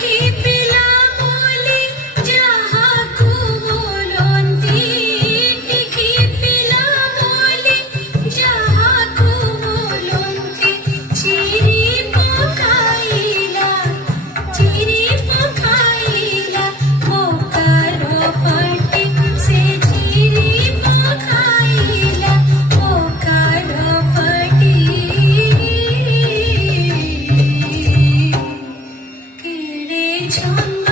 की पिला बोली जहाँ को बोलोंती की पिला बोली जहाँ को बोलोंती चिरी पोखाइला मोकारो पाटी से चिरी पोखाइला मोकारो पाटी कीड़े झुंड